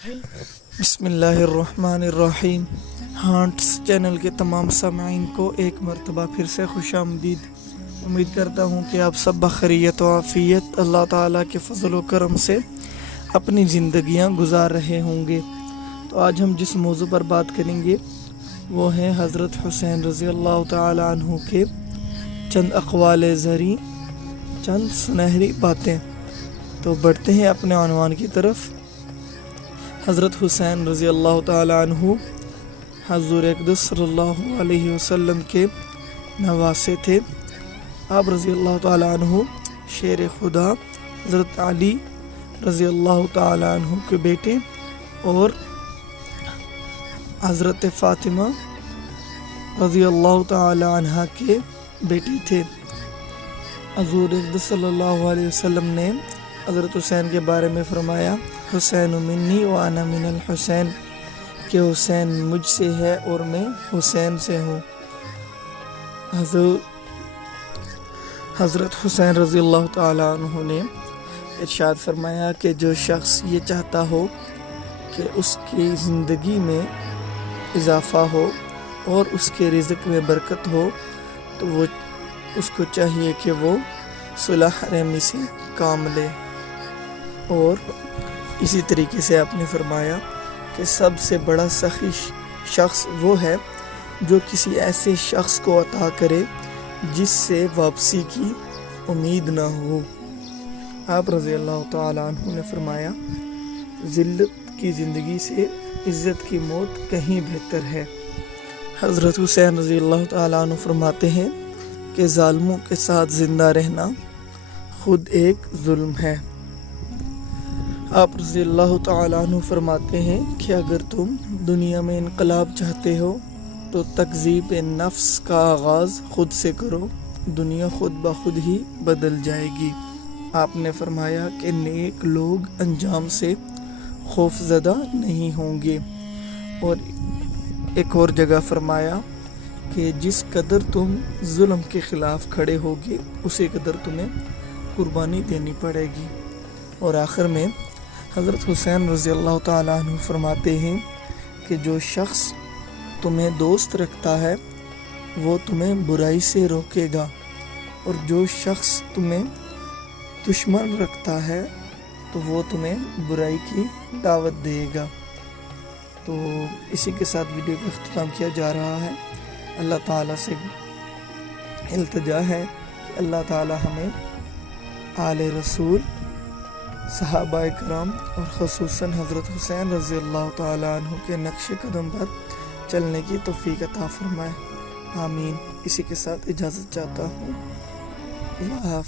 بسم اللہ الرحمن الرحیم۔ ہانٹس چینل کے تمام سامعین کو ایک مرتبہ پھر سے خوش آمدید۔ امید کرتا ہوں کہ آپ سب بخیریت و عافیت اللہ تعالیٰ کے فضل و کرم سے اپنی زندگیاں گزار رہے ہوں گے۔ تو آج ہم جس موضوع پر بات کریں گے وہ ہے حضرت حسین رضی اللہ تعالیٰ عنہ کے چند اقوال زریں، چند سنہری باتیں۔ تو بڑھتے ہیں اپنے عنوان کی طرف۔ حضرت حسین رضی اللہ تعالیٰ عنہ حضور اقدس صلی اللہ علیہ وسلم کے نواسے تھے۔ آپ رضی اللہ تعالیٰ عنہ شیر خدا حضرت علی رضی اللہ تعالیٰ عنہ کے بیٹے اور حضرت فاطمہ رضی اللہ تعالیٰ عنہ کے بیٹے تھے۔ حضور اقدس صلی اللہ علیہ وسلم نے حضرت حسین کے بارے میں فرمایا، حسین منی و انا من الحسین، کہ حسین مجھ سے ہے اور میں حسین سے ہوں۔ حضرت حسین رضی اللہ تعالیٰ عنہ نے ارشاد فرمایا کہ جو شخص یہ چاہتا ہو کہ اس کی زندگی میں اضافہ ہو اور اس کے رزق میں برکت ہو تو وہ اس کو چاہیے کہ وہ صلح رحمی سے کام لے۔ اور اسی طریقے سے آپ نے فرمایا کہ سب سے بڑا سخی شخص وہ ہے جو کسی ایسے شخص کو عطا کرے جس سے واپسی کی امید نہ ہو۔ آپ رضی اللہ تعالیٰ عنہ نے فرمایا، ذلت کی زندگی سے عزت کی موت کہیں بہتر ہے۔ حضرت حسین رضی اللہ تعالیٰ عنہ فرماتے ہیں کہ ظالموں کے ساتھ زندہ رہنا خود ایک ظلم ہے۔ آپ رضی اللہ تعالیٰ عنہ فرماتے ہیں کہ اگر تم دنیا میں انقلاب چاہتے ہو تو تکذیب نفس کا آغاز خود سے کرو، دنیا خود بخود ہی بدل جائے گی۔ آپ نے فرمایا کہ نیک لوگ انجام سے خوف زدہ نہیں ہوں گے۔ اور ایک اور جگہ فرمایا کہ جس قدر تم ظلم کے خلاف کھڑے ہوگے اسی قدر تمہیں قربانی دینی پڑے گی۔ اور آخر میں حضرت حسین رضی اللہ تعالیٰ عنہ فرماتے ہیں کہ جو شخص تمہیں دوست رکھتا ہے وہ تمہیں برائی سے روکے گا، اور جو شخص تمہیں دشمن رکھتا ہے تو وہ تمہیں برائی کی دعوت دے گا۔ تو اسی کے ساتھ ویڈیو کا اختتام کیا جا رہا ہے۔ اللہ تعالیٰ سے التجا ہے کہ اللہ تعالیٰ ہمیں آل رسول، صحابہ کرام اور خصوصاً حضرت حسین رضی اللہ تعالیٰ عنہ کے نقش قدم پر چلنے کی توفیق عطا فرمائے، آمین۔ اسی کے ساتھ اجازت چاہتا ہوں، اللہ حافظ۔